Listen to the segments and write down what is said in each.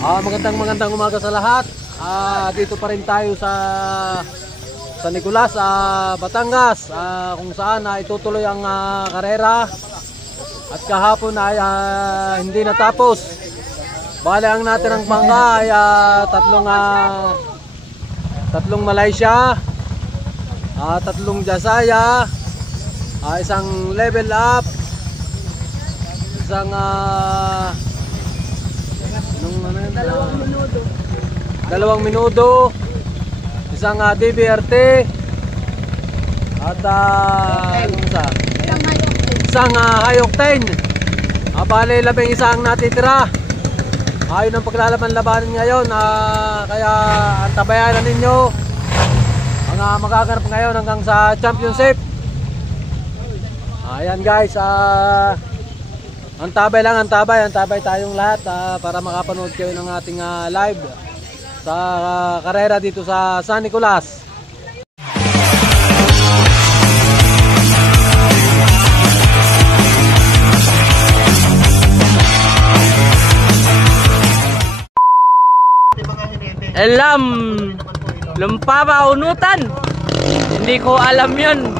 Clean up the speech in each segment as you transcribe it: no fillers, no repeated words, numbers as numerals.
Magandang umaga sa lahat. Dito pa rin tayo sa Nicolas, Batangas, kung saan itutuloy ang karera. At kahapon ay hindi natapos. Bale ang natin ng bangka ay tatlong Malaysia, tatlong Jasaya, isang level up, isang dalawang minuto, isang DBRT, at isang high octane. Bale 11 ang natitira. Ayun ang paglalaban-labanan ngayon, kaya antabayanan ninyo ang magaganap ngayon hanggang sa championship. Ayan guys, antabay tayong lahat para makapanood kayo ng ating live sa karera dito sa San Nicolas. Alam, lumpa ba unutan? Hindi ko alam yun.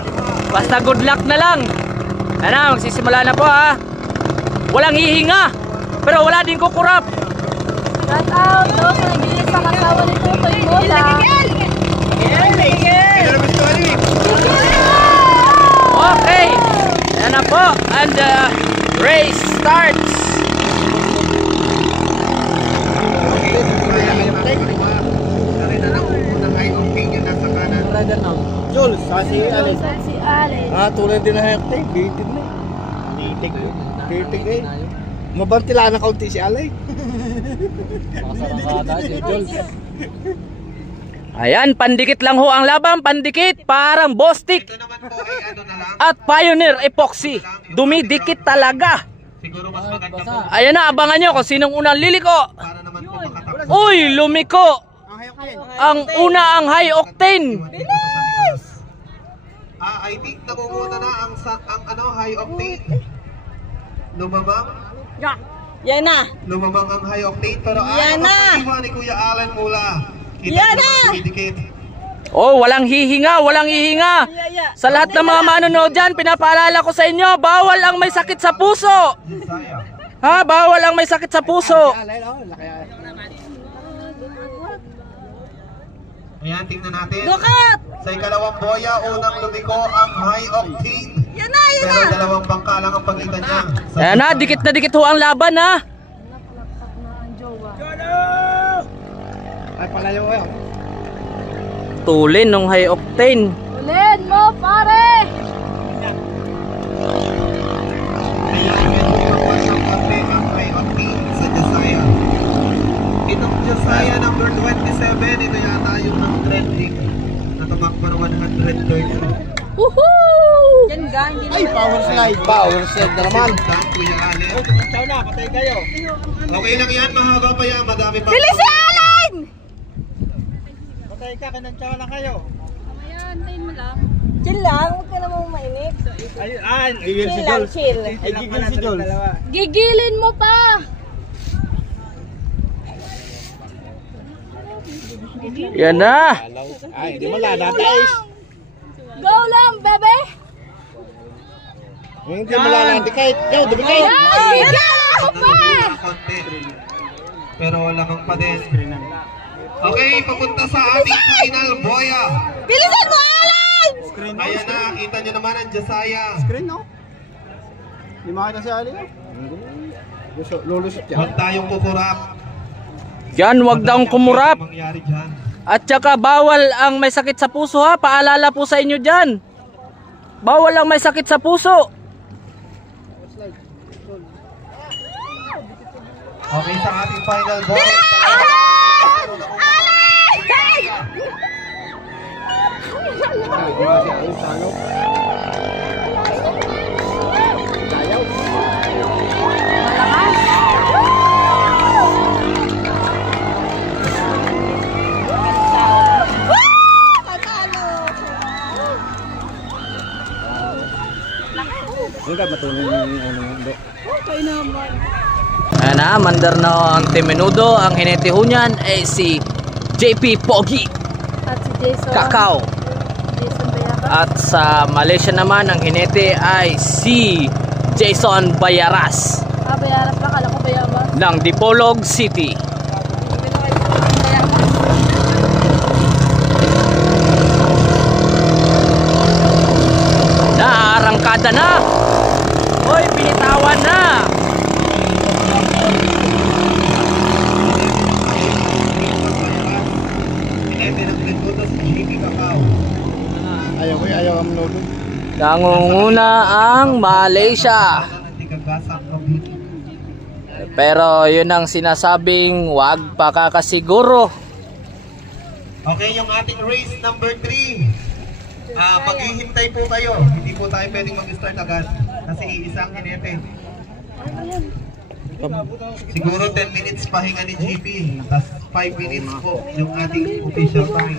Basta good luck na lang. Ano, magsisimula na po ha. Walang hihinga, pero wala din kukurap. Shout out to Pilipinas sa kasawa ni Tutoy Mola. Okay, yan na po. And the race starts. Jules, si Alex. Si Alex. Tulad din na hekte. Bitin na. Titig eh. Mabantila na kaunti si Alex. Ayan, pandikit lang ho ang laban. Pandikit, parang Bostik at Pioneer Epoxy. Dumidikit talaga. Ayan na, abangan nyo kung sinong unang liliko. Uy, lumiko. Ang una ang high octane. I think nangunguna na ang high octane. Lumamang. Yan na. Lumamang ang high octane, pero Yan na. ni Kuya Allen Mula. Yan na. Oh, walang hihinga, walang hihinga. Sa lahat ng mga manonood dyan, pinapaalala ko sa inyo, bawal ang may sakit sa puso. Ha, bawal ang may sakit sa puso. Ayan, tingnan natin. Dukat. Sa ikalawang boya, unang lumiko ang high octane. Yan na, yan Pero na. dalawang bangka lang ang pagitan niya. Ayan na dikit ho ang laban ha. Ay, palayo ko yun. Tulin ng high octane. Ulin mo, pare. Ayan, medyo kapag ang high octane sa Jasaya. Itong Jasaya number 27, ito yata yung ng trending na tumakbo ng 130. Woohoo! Yan ga, hindi Ay, power slide. Power slide na naman. Kuya Allen. Ciao na, patay kayo. Okay lang yan, mahaba pa yan, madami pa. Bilis si Allen! Patay ka, kanang ciao na kayo. Chill lang, huwag ka namang mainip. Ay, Chill lang, chill. Ay, gigil si Jules. Gigilin mo pa! Yan na. Ay, di mo lana, guys. Go lang, bebe! Hindi mo lana, di kahit. Yo, di kahit. Ay, gigilin mo pa! Pero lamang pa din. Okay, papunta sa ating final boya. Bilisan mo, Allen! Ayan na, kita nyo naman ang Jasaya. Screen, no? Di makita si Ali, no? Lulusot yan. Huwag tayong kukurap. Yan, wag daw kumurap. Mangyari dyan. At saka bawal ang may sakit sa puso ha. Paalala po sa inyo dyan. Bawal ang may sakit sa puso. Okay, sa ating final boya. Hindi ka matulong yung ano, hindi. Okay naman. Ayan na, commander ng Team Menudo. Ang hinete ho niyan ay si JP Pogi At si Jason. Kakao. Jason Bayabas. At sa Malaysia naman, ang hinete ay si Jason Bayaras Bayaras lang. Kala ko Bayabas. ng Dipolog City. Naarangkada na. Hoy, binitawan na. Hinete ng Menudo si JP Kakao. Ayaw ang nodo. Nangunguna ang Malaysia. Tigagasa ang Cavite. Pero yun ang sinasabing wag pa kakasiguro. Okay, yung ating race number 3. Maghihintay po kayo. Hindi po tayo pwedeng mag-start agad. Kasi iisang hinete. Siguro 10 minutes pahinga ni GP. Tapos 5 minutes po yung ating official time.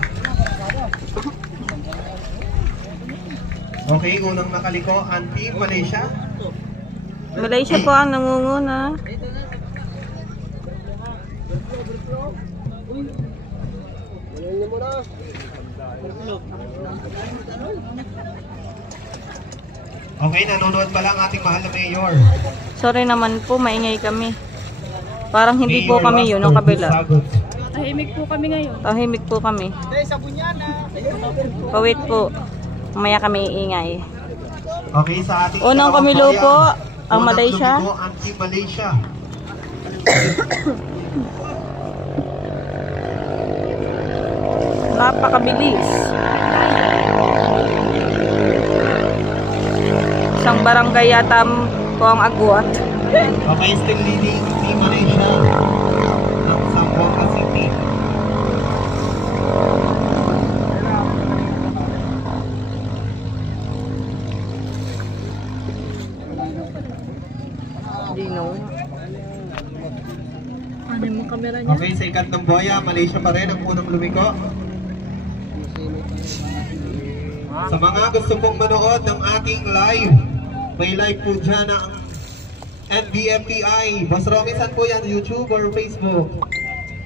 Okay, unang nakaliko ang Team Malaysia. Malaysia po ang nangunguna. Okay, nanonood pa lang ating mahal na mayor. Sorry naman po, maingay kami. Parang hindi po Mayor kami yun, ang Pastor kabila. Sagot. Tahimik po kami ngayon. Tahimik po kami. Pawit po. Mamaya kami iingay. Okay, sa ating Unang dalawang kamilo bayan, po, ang unang Malaysia. lumiko ang Team Malaysia. Napakabilis. Isang barangay yata po ang agwat. Okay, still leading Team Malaysia ng Zamboanga City. Ano yung camera niya? Okay, sa ikatlong boya, Malaysia pa rin ang unang lumiko. Sa mga gusto pong manood ng ating live, may live po dyan ang NBFPI. Boss Romy, saan po yan? YouTube or Facebook?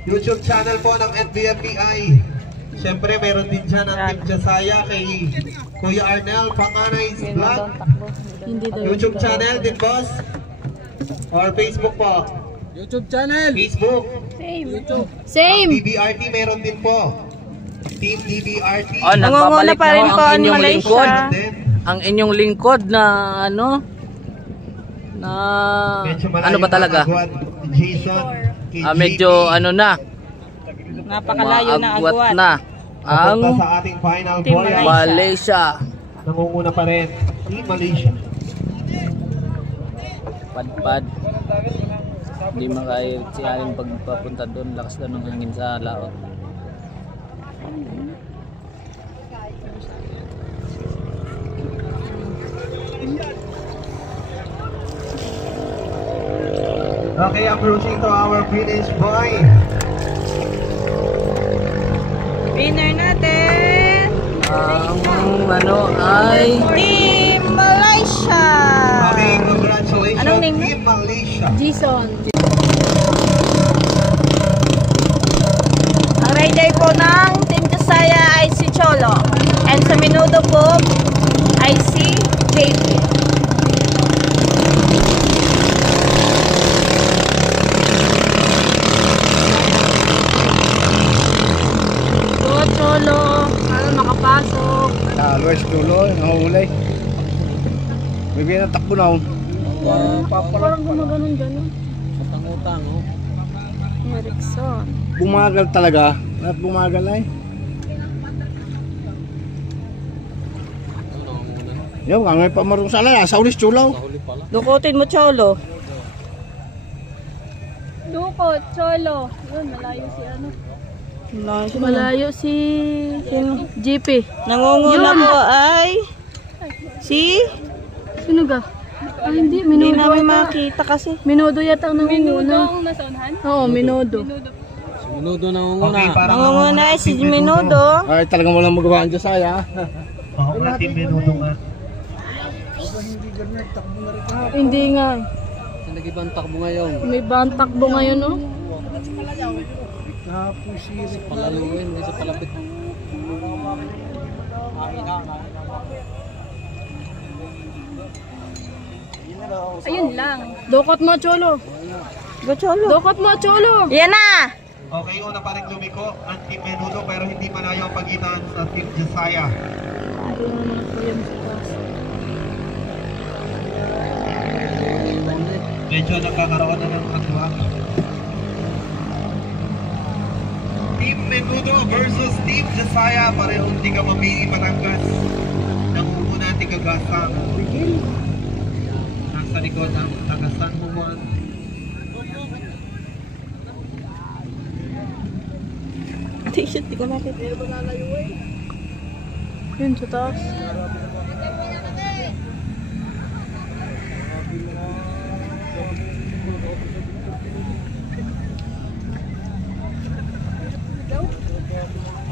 YouTube channel po ng NBFPI. Siyempre, meron din dyan ang Team Jasaya kay Kuya Arnel Panganay's Vlog. Hindi daw. YouTube channel din, boss? Or Facebook po? YouTube channel. Facebook. Same. DBRT meron din po. Team DBRT. Oh, Nangunguna nagbabalik pa rin na po ang ang inyong Malaysia. lingkod. Then, Ang inyong lingkod na ano? Na medyo malayo ano ba talaga? ang agwat, Jason, kay Medyo JP. ano na, Napakalayo na maagwat agwat. na ang Papunta sa ating final Team boy. Malaysia. Nangunguna pa rin. Team Malaysia. Padpad. Hindi makairin pagpapunta doon. Lakas doon ng hangin sa laot. Okay, approaching to our finish boy. Winner natin! Ang ano ay Team Malaysia! Okay, congratulations Anong name mo? Team Malaysia. Jason. Ang rider po ng Team Jasaya ay si Cholo. And sa Menudo po ay si JP. Go, Cholo. Para makapasok. Luis Tulo, nahulay. May binatakbo na ako. Parang gumaganon gano'n. Utang-utang, oh. Erickson. Bumagal talaga. At bumagal ay. Yo, may pamarong sa alay. Sa ulis chulaw. Dukutin mo, Cholo. Duko, Cholo. Yun, malayo si ano. Malayo. Malayo si Sino? GP. Nangunguna Yun. po ay si... Sino ga? Ay, hindi. Hindi Minudo namin yata. makita kasi. Minudo yata ang nangunguna. Oo, Minudo. Minudo na una. Okay, parang Nangunguna ay si Team Menudo. Ay, talagang walang magawa ang Jasaya. Oo nga, Team Menudo nga. Hindi nga. Nag-ibang takbo ngayon. May ibang takbo ngayon, no? Palaluin, hindi sa palapit. Ayun lang. Dokot mo, Cholo. Cholo. Dokot mo, Cholo. Yan na! Okay, una pa rin lumiko ang Team Menudo pero hindi malayo ang pagitan sa Team Josiah. Medyo nagkakaroon na ng katuwa. Team Menudo versus Team Josiah. Parehong tiga Mabini, Batangas. Nangunguna tiga Gasang. Nasa likod ang taga San Juan. T-shirt, di ko nakita. Yun, sa taas.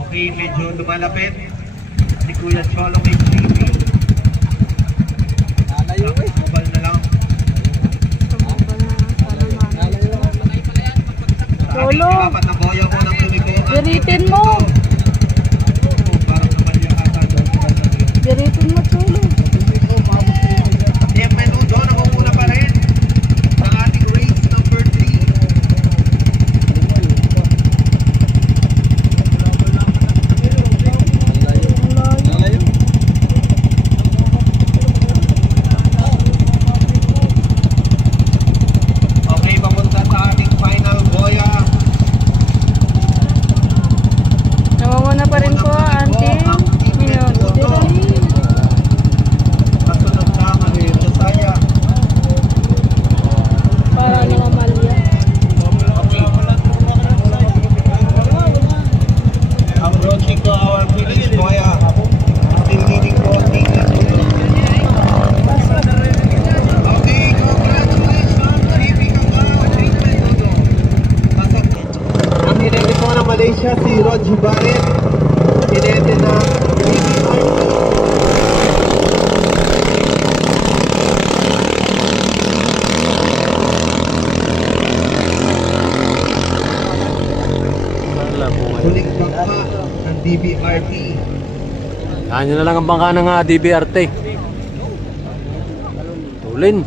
Okay, medyo lumalapit si Kuya Cholo kay JP. Mobile na lang. Cholo. Apat na boya mo ng lumiko. Biritin mo. Parang naman yung ata doon. Biritin mo, Cholo. Team Menudo, nakukuna pa rin. Sa ating race number 3. Okay, papunta sa ating final boya. Namamuna pa rin po, Auntie. Minudo. Kasunod na kami, Josiah. Para nangamalya. Approaching to our finish boya. Still leading po Team Menudo. Okay, congratulations, Team Menudo. Ang hinete po ng Malaysia, si Roger Barret. Hinete ng huling bangka ng DBRT. Kanya na lang ang bangka ng DBRT. Tulin.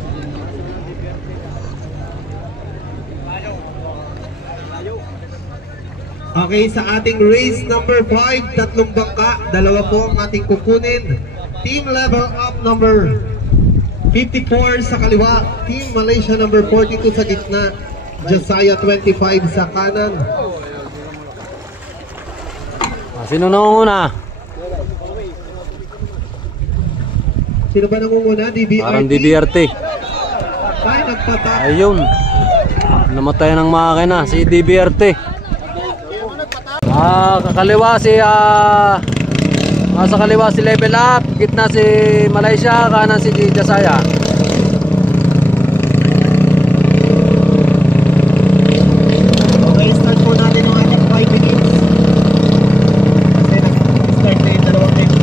Okay, sa ating race number 5, tatlong bangka, dalawa po ang ating kukunin. Team Level Up number 54 sa kaliwa, Team Malaysia number 42 sa gitna, Josiah 25 sa kanan. Sino nangunguna? Sino ba nangunguna? DBRT? Parang DBRT. Ay, nagpatay. Ayun. Namatay ng makina si DBRT. Kakaliwa si nasa kaliwa si Level Up, gitna si Malaysia, kanan si Josiah. Okay, start po natin ang ating 5 minutes. Kasi nag-start na yung dalawang FG.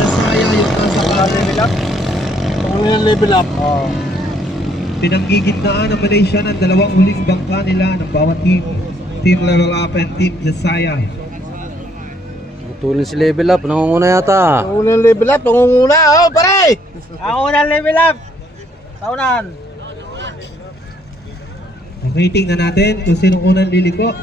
Josiah yung nasa kanan. Level up. Pinanggigitnaan ng Malaysia ng dalawang huling bangka nila ng bawat team. Team Level Up and Team Josiah. Tulin si Level Up, nangunguna yata. Unang level up, tungunguna. Oh, pare! Ako na level up. Taunan. Okay, tingnan natin kung sinong unang liliko.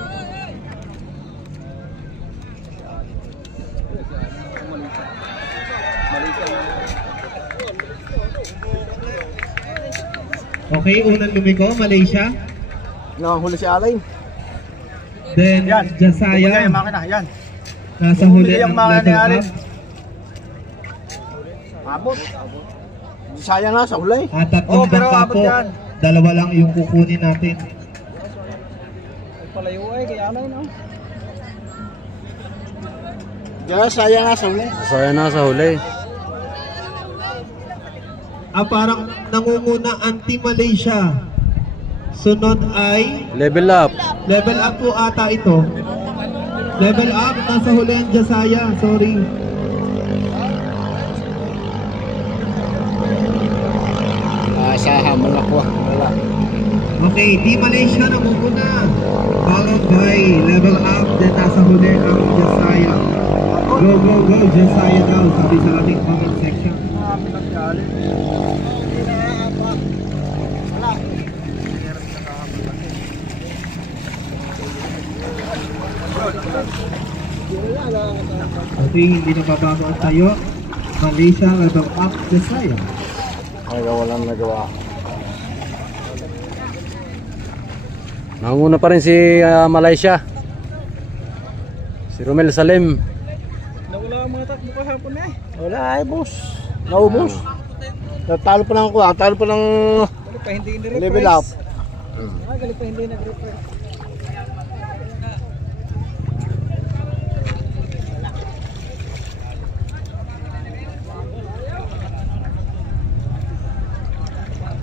Okay, unang lumiko, Malaysia. Nakahuli si Alay. Then, Josiah. makina, yan. Nasa huli yung ng makina ni level Alin. up. Abot. Sayang na sa hulay. At tatlong pero bangka abot po. yan. Dalawa lang yung kukunin natin. Palayo ay kaya ano no? Diyan, sayang na sa hulay. Saya na sa huli. parang nangunguna ang Team Malaysia. Sunod ay Level up. Level Up po ata ito. Level Up, nasa huli ang Jasaya. Sorry. Sa hamon ako. Wala. Okay, Team Malaysia nangunguna. Followed by Level Up, then nasa huli ang Jasaya. Go, go, go, Jasaya daw, sabi sa ating comment section. Okay, hindi na babago ang tayo. Malaysia, Level Up, Jasaya. Ay, walang nagawa. Nanguna pa rin si Malaysia. Si Romel Salim. Nawala ang mga takbo kahapon eh. Wala ay boss. Naubos. Natalo pa lang ako. Talo pa ng level up. Galit pa hindi nag-refresh.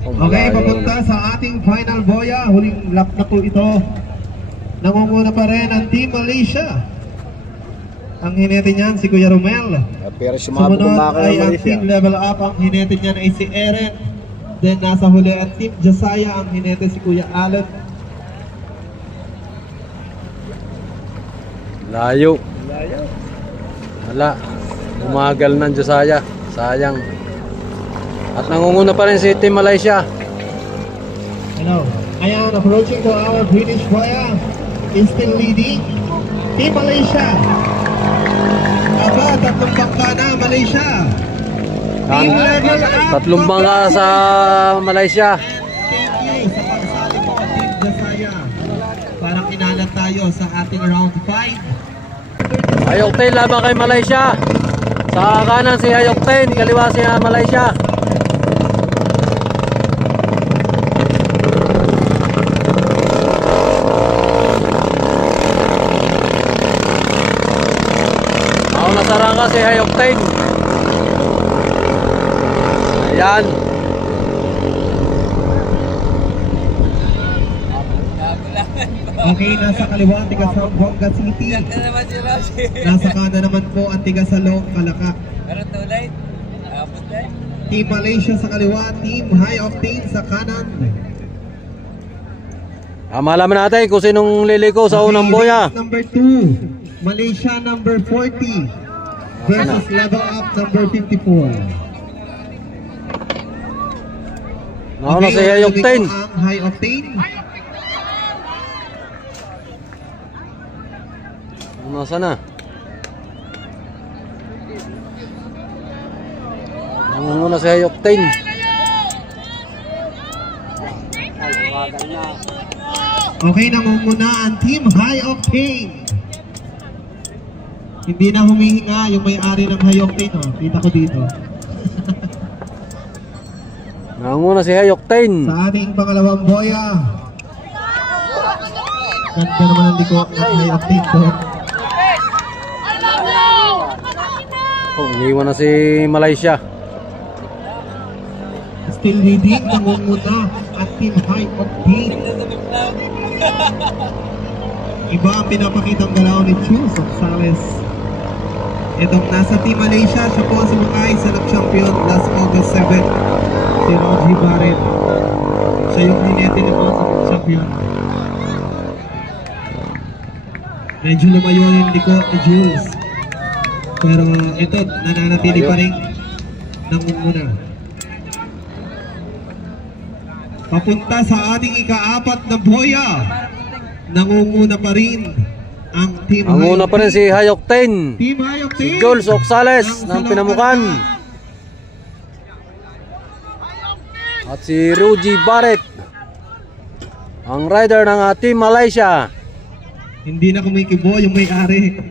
Okay, papunta sa ating final boya. Huling lap na po ito. Nangunguna pa rin ang Team Malaysia. Ang hinete niyan si Kuya Romel. Pero sumabot Sumunod kumakal ay ng ang Malaysia. Team Level Up. Ang hinete niyan ay si Eren. Then nasa huli ang Team Jasaya. Ang hinete si Kuya Alan. Layo. Wala. Umagal ng Jasaya. Sayang. At nangunguna pa rin si Team Malaysia. Hello. Ayan, approaching to our British boya. Is still leading. Team Malaysia. Aba, tatlong bangka na Malaysia. Team Level Up. Tatlong bangka sa Malaysia. Thank you sa pagsali po ang Team Jasaya. Parang inalat tayo sa ating round 5. Hayokten laban kay Malaysia. Sa kanan si Hayokten, kaliwa si Malaysia. Nasarang si Hayokten. Ayan. Okay, nasa kaliwa ang tiga sa Bongga City. Nasa kanan naman po ang tiga sa Long Kalakak. Team Malaysia sa kaliwa, Team High Octane sa kanan. Malaman natin kung sinong liliko sa unang boya. Number 2, Malaysia number 40 versus Level Up number 54. Nauna si Hayokten. Ang High Octane. Nasa na? Nangunguna si Hayokten. Okay, nangunguna ang Team High Octane. Hindi na humihinga yung may-ari ng High Octane. Oh. Kita ko dito. Nangunguna si Hayokten. Sa ating pangalawang boya. Ganda naman ang liko ng High Octane ko. Oh, iniwan na si Malaysia. Still leading, nangunguna ang Team High Octane. Iba ang pinapakitang galaw ni Chus Gonzalez. Itong nasa Team Malaysia, siya po ang sumakay sa nag-champion last August 7. Si Roji Barret. Siya yung hinete na po sa nag-champion. Medyo lumayo yung liko ni Jules. Pero ito, nananatili pa rin nangunguna. Papunta sa ating ika-4 na boya. Nangunguna pa rin ang Team Ang una pa rin si Hayokten. Team High Octane. Si Jules Oxales ng Pinamukan. At si Ruji Barret, ang rider ng Team Malaysia. Hindi na kumikibo yung may-ari.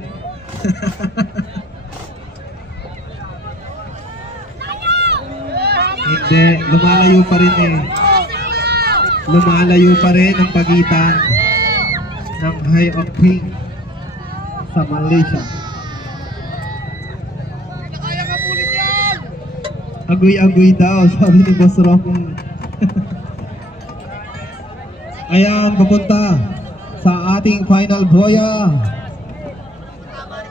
Hindi, lumalayo pa rin eh. Lumalayo pa rin ang pagitan ng High Octane sa Malaysia. Agoy-agoy daw, sabi ni Boss Rock. Ayan, papunta sa ating final boya.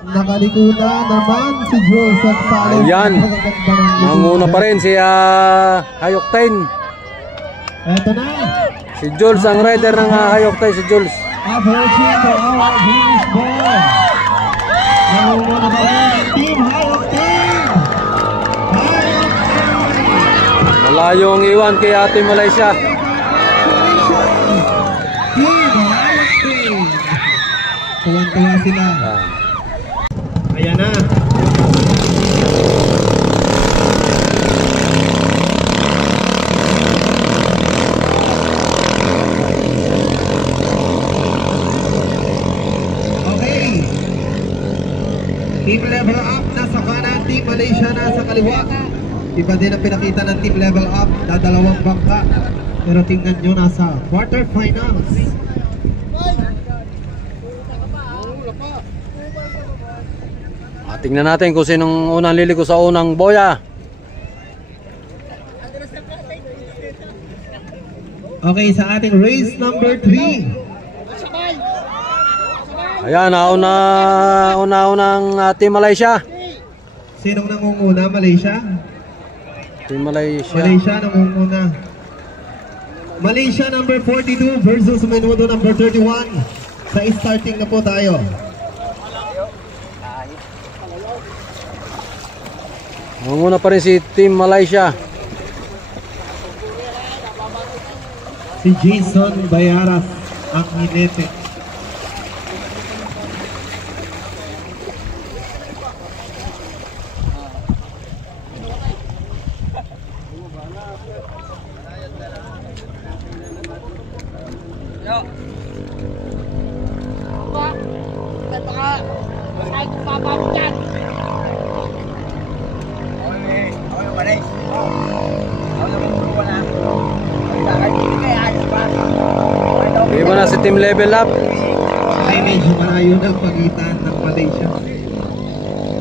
Nakaliko na naman si Jules at Salem. Ayan, manguna pa rin si Hayoktain. Eto na. Si Jules ang rider ng Hayoktain, si Jules. Approaching to our finish ball. Nangunguna pa rin ang Team Hayoktain. Malayo ang iwan kay Ate Malaysia. Tuwan-tuwa sila. Ayan na. Okay. Team level up nasa kanan, Team Malaysia nasa kaliwa. Iba din ang pinakita ng Team level up, dadalawang bangka. Pero tingnan nyo, nasa quarterfinals. Tingnan natin kung sinong unang liliko sa unang boya. Okay, sa ating race number 3. Ayan, una-unang Team Malaysia. Sinong nangunguna? Malaysia? Team Malaysia. Malaysia nangunguna. Malaysia number 42 versus Menudo number 31. Sa starting na po tayo. Nanguna pa rin si Team Malaysia. Si Jason Bayaras ang hinete. Iba na si Team Level Up. Ay medyo malayo na ang pagitan ng Malaysia.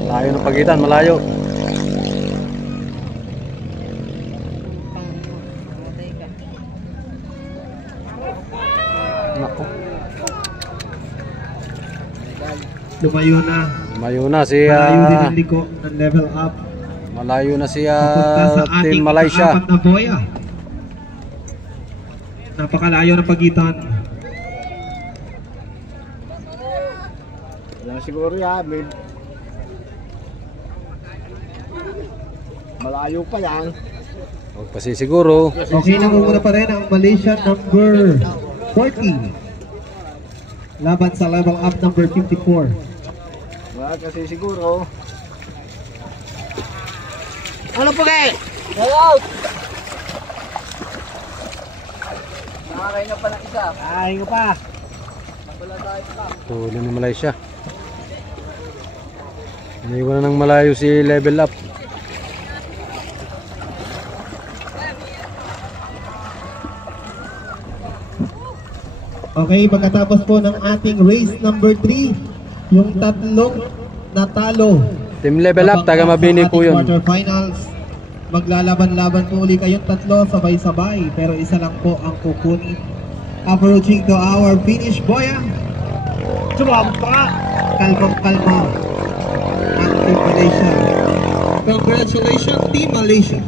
Malayo ng pagitan, malayo. Nako. Lumayo na. Malayo na si Malayo din ang liko ng level up. malayo na si Papunta sa ating Team Malaysia. apat na boya. Napakalayo ng pagitan. Wala siguro yan. Malayo pa yan. Huwag pa siguro. Okay, nangunguna pa rin ang Malaysia number 40. Laban sa level up number 54. Wala kasi siguro. Ano po kayo? Nakakain pa ng isa. Kain ka pa. Tulo ni Malaysia. Iniwan na ng malayo si Level Up. Okay, pagkatapos po ng ating race number 3, yung tatlong natalo. Team Level Up, taga Mabini po yun. Quarterfinals. Maglalaban-laban po uli kayong tatlo sabay-sabay, pero isa lang po ang kukunin. Approaching to our finish boya. Sumabot pa nga. Kalmang-kalma ang Team Malaysia. Congratulations, Team Malaysia.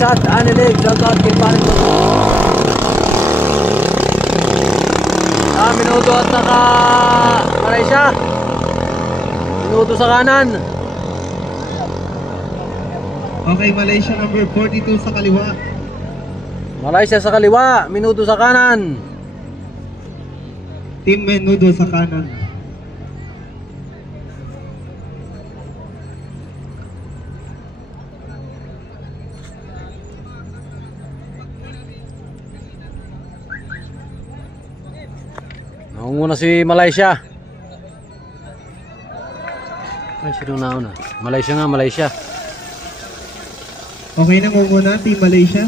Chat, Anilig, shout out kay Paring ko. Minuto at saka Malaysia. Minuto sa kanan. Okay, Malaysia number 42 sa kaliwa. Malaysia sa kaliwa, minuto sa kanan. Team Menudo sa kanan. Naunguna si Malaysia. Ay, sino nauna? Malaysia nga, Malaysia. Okay, nangunguna Team Malaysia.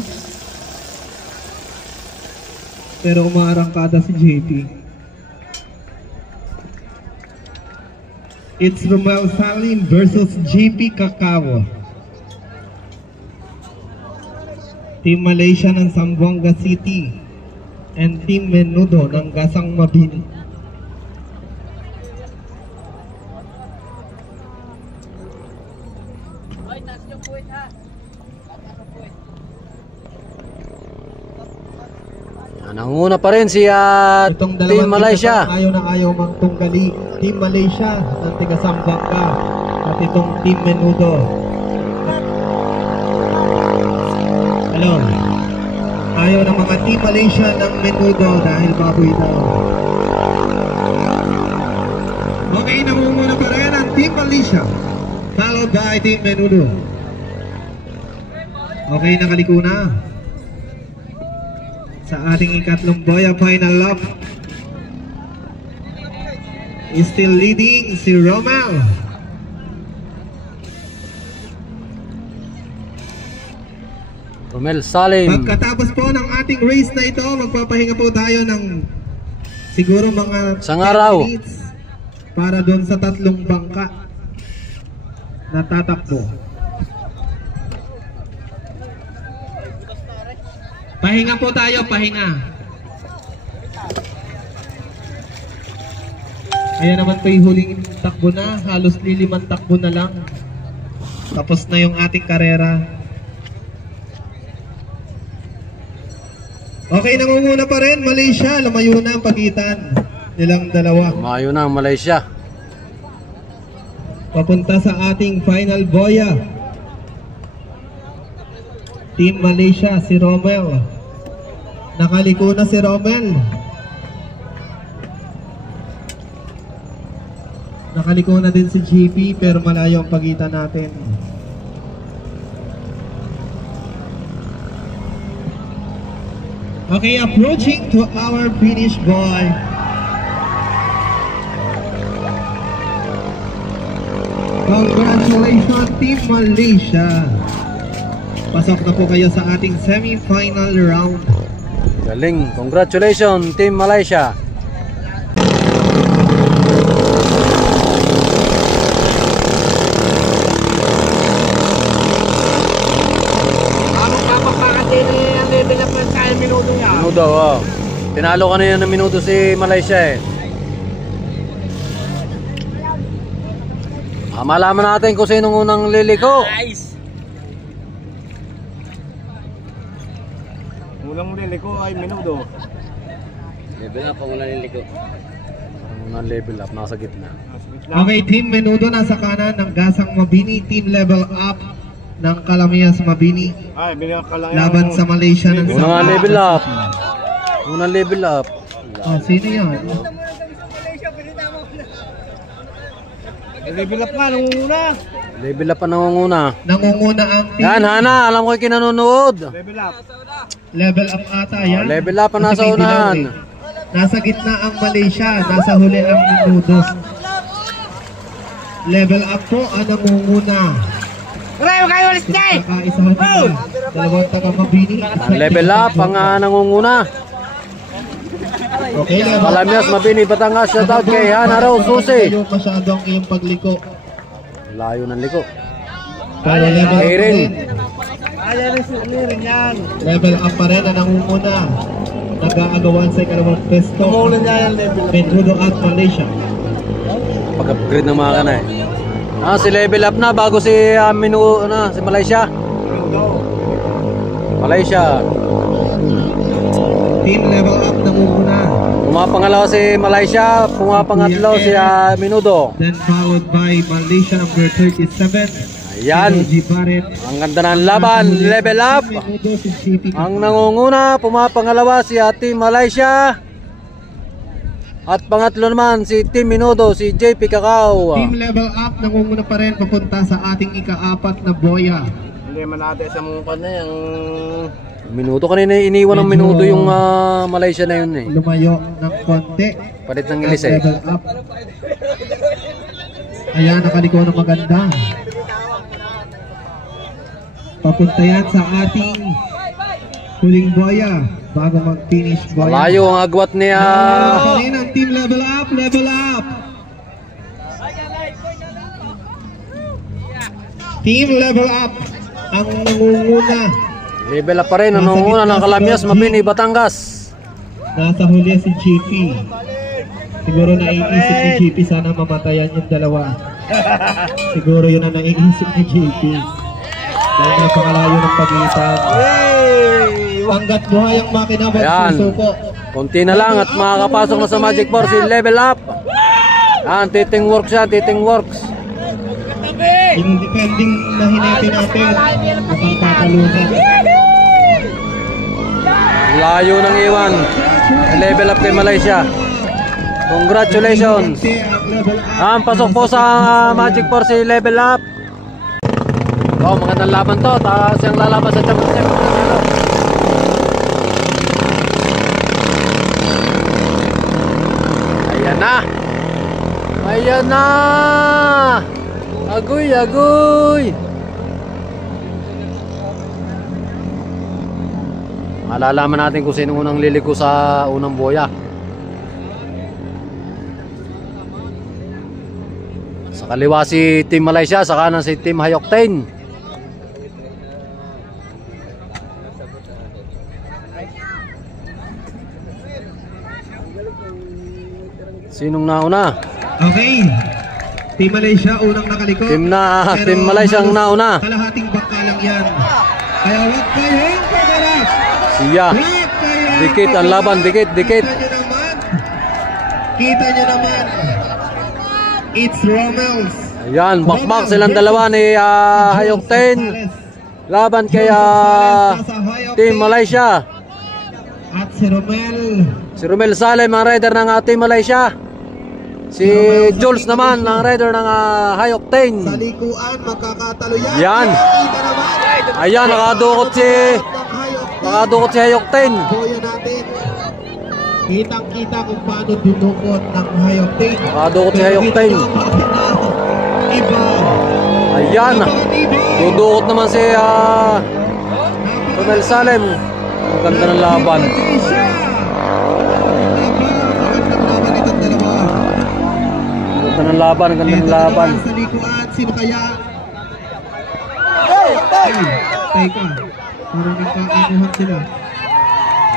Pero umaarangkada si JP. It's Romel Salim versus JP Kakao. Team Malaysia ng Zamboanga City and Team Menudo ng Gasang Mabini. Nanguna pa rin si Itong Team Malaysia. Ayaw na ayaw mang tunggali. Team Malaysia ng tiga Zamboanga at itong Team Menudo. Hello. Ayaw ng mga Team Malaysia ng Menudo dahil baboy daw. Okay, namumuna pa rin ang Team Malaysia followed by Team Menudo. Okay, nakaliko na sa ating ikatlong boya final lap. Is still leading si Romel. Romel Salim. Pagkatapos po ng ating race na ito, magpapahinga po tayo ng siguro mga Isang araw. 10 minutes para doon sa tatlong bangka na tatakbo. Pahinga po tayo, pahinga. Ayan naman po yung huling takbo na, halos lilimang takbo na lang. Tapos na yung ating karera. Okay, nangunguna pa rin Malaysia, lumayo na ang pagitan nilang dalawa. Lumayo na ang Malaysia. Papunta sa ating final boya. Team Malaysia, si Romel. Nakaliko na si Romel. Nakaliko na din si JP pero malayo ang pagitan natin. Okay, approaching to our finish boy. Congratulations Team Malaysia. Pasok na po kayo sa ating semi-final round. Galing. Congratulations Team Malaysia. Minuto, oh. Tinalo kanina ng minuto si Malaysia eh. Malaman natin kung sinong unang liliko. Nice. Unang liliko ay Menudo. Level up ang unang liliko. Unang level up, nasa gitna. Okay, Team Menudo nasa kanan ng Gasang Mabini. Team Level Up ng Calamias Mabini. Ay, binakalang Laban sa Malaysia ng Unang level up. Unang level up. Oh, sino yan? level up nga nung una. Level up pa nangunguna. Nangunguna ang Team Yan, Hana, alam ko yung kinanonood. Level up. Level Up ata yan. Level up ang nasa Kasi may unahan. dilaw eh. Nasa gitna ang Malaysia, nasa huli ang Menudo. Level Up po ang nangunguna. Kakaisa pa. Dalawang taga Mabini. Ang level up ang nangunguna. Okay, level Calamias Mabini, Batangas, shoutout kay Hana Rose Susi. Yung masyadong iyong pagliko. Layo ng liko. Pero level up pa Aaron. rin. Level up pa rin ang nangunguna. Nag-aagawan sa ikalawang pesto. Menudo at Malaysia. Pag-upgrade ng mga kanay. Si level up na bago si si Malaysia. Malaysia. Team Level Up nangunguna. Pumapangalaw si Malaysia, pumapangatlo si Menudo. Then followed by Malaysia number 37. Ayan. G. Barrett. Ang ganda ng laban, level up. Menudo si JP. Ang nangunguna, pumapangalawa si Team Malaysia. At pangatlo naman si Team Menudo, si JP Cacao. Team Level Up nangunguna pa rin papunta sa ating ika-apat na boya. Hindi man natin sa mukha na yung Menudo kanina iniwan ng Menudo yung Malaysia na yun eh. Lumayo ng konti. Palit ng ilis eh. Level Up. Ayan, nakaliko ng maganda. Papunta yan sa ating huling boya bago mag-finish boya. Malayo ang agwat ni Pa rin ang Team Level Up, Level Up. Team Level Up ang nangunguna. Level up pa rin. Anong una ng Calamyas, Mabini, Batangas. Nasa huli si JP. Siguro naiisip ni JP sana mamatayan yung dalawa. Siguro yun ang naiisip ni JP. Dahil napakalayo ng pagitan. Hanggat buhay ang makina, Ayan. magsusuko. Konti na lang at makakapasok na sa Magic Force si Level Up. Ayan, titing works yan, titing works. Yung depending na hinete natin, makakatalunan. Layo ng iwan. Level Up kay Malaysia. Congratulations. Pasok po sa Magic Force si Level Up. Oh, magandang laban to. Siyang lalaban sa championship. Ayan na. Ayan na. Agoy, agoy. Malalaman natin kung sino unang liliko sa unang boya. Sa kaliwa si Team Malaysia, sa kanan si Team Hayokten. Sinong nauna? Okay. Team Malaysia unang nakaliko. Team Malaysia ang nauna. Kalahating bangka lang yan. Kaya huwag kayong pagarap. Siya. Dikit ang laban, dikit, dikit. Kita nyo naman. It's Romels. Ayan, bakbak silang dalawa ni Hayokten. Laban kay Team Malaysia. At si Romel. Si Romel Salem ang rider ng Team Malaysia. Si Jules naman ang rider ng Hayokten. Sa likuan, magkakatalo yan. Yan. Kita naman. Ayan, nakadukot si Hayokten. Boya natin. Kitang-kita kung paano dinukot ng Hayokten. Nakadukot si Hayokten. Iba. Ayan. Dudukot naman si Romel Salem. Ang ganda ng laban. Ang ganda ng laban, ang ganda ng laban. Sa likuan, sino kaya? Teka. Parang nagkakakuhan sila.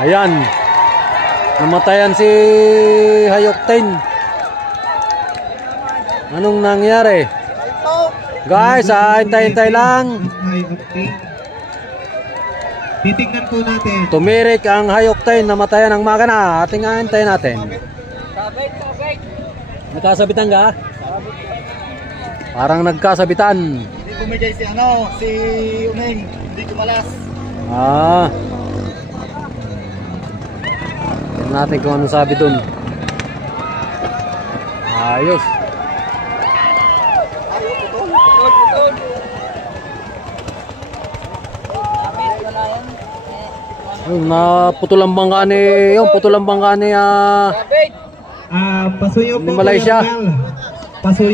Ayan. Namatayan si Hayokten. Anong nangyari? Guys, hintay-hintay lang. Titignan po natin. Tumirik ang Hayokten, namatayan ang makina. Ating hintayin natin. Nagkasabitan ka? Parang nagkasabitan. Hindi bumigay si Umeng. Hindi kumalas. Tignan natin kung anong sabi dun. Ayos. Naputol ang bangka ni Pasuyo po. Malaysia. Pasuyo.